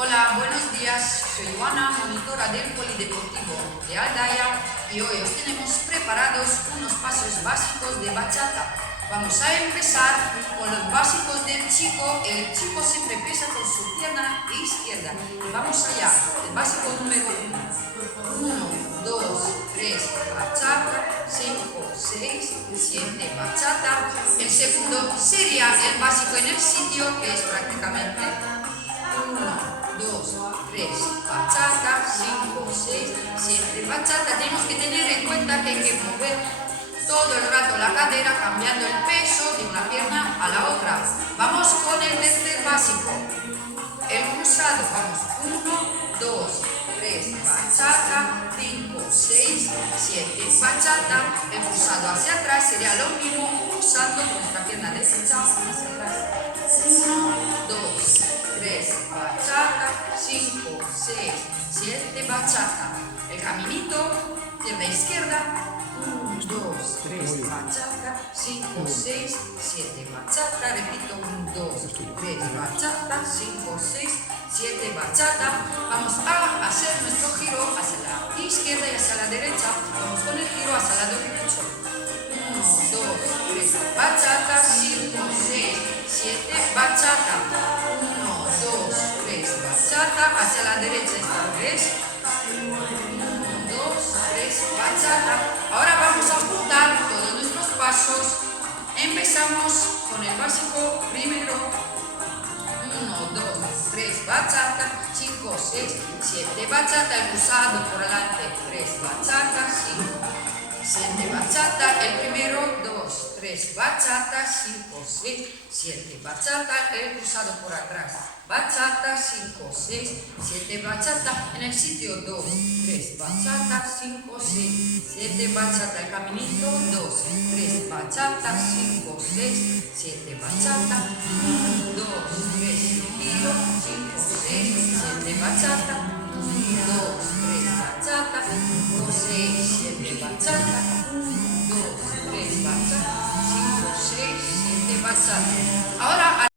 Hola, buenos días. Soy Juana, monitora del Polideportivo de Aldaya y hoy os tenemos preparados unos pasos básicos de bachata. Vamos a empezar con los básicos del chico. El chico siempre empieza con su pierna izquierda. Y vamos allá. El básico número 1, 2, 3, bachata, 5, 6, 7, bachata. El segundo sería el básico en el sitio, que es prácticamente 2, 3, bachata, 5, 6, 7, bachata. Tenemos que tener en cuenta que hay que mover todo el rato la cadera cambiando el peso de una pierna a la otra. Vamos con el tercer básico. El cruzado, vamos, 1, 2, 3, bachata, 5, 6, 7, bachata. El cruzado hacia atrás sería lo mismo usando nuestra pierna derecha hacia atrás. 1, 2, 3, bachata, 5, 6, 7, bachata. El caminito, pierna izquierda, 1, 2, 3, bachata, 5, 6, 7, bachata. Repito, 1, 2, 3, bachata, 5, 6, 7, bachata. Vamos a hacer nuestro giro hacia la izquierda y hacia la derecha. Vamos con el giro hacia el lado derecho. 1, 2, 3, bachata, 5, 6, 7, bachata. 1, 2, 3, bachata. Hacia la derecha esta vez. 1, 2, 3, bachata. Ahora vamos a juntar todos nuestros pasos. Empezamos con el básico primero. 1, 2, 3, bachata. 5, 6, 7, bachata. El cruzado por delante. 3, bachata. 5, 7, bachata. El primero, 2, 3, bachata. 5, 6, 7, bachata. El cruzado por atrás. Bachata, 5, 6, 7, bachata. En el sitio 2, 3, bachata, 5, 6, 7, bachata. El caminito, 2, 3, bachata, 5, 6, 7, bachata. 1, 2, 3, giro, 5, 6, 7, bachata. 1, 2, 3, bachata. 5, 6, 7, bachata. 1, 2, 3, bachata. 5, 6, 7, bachata. Ahora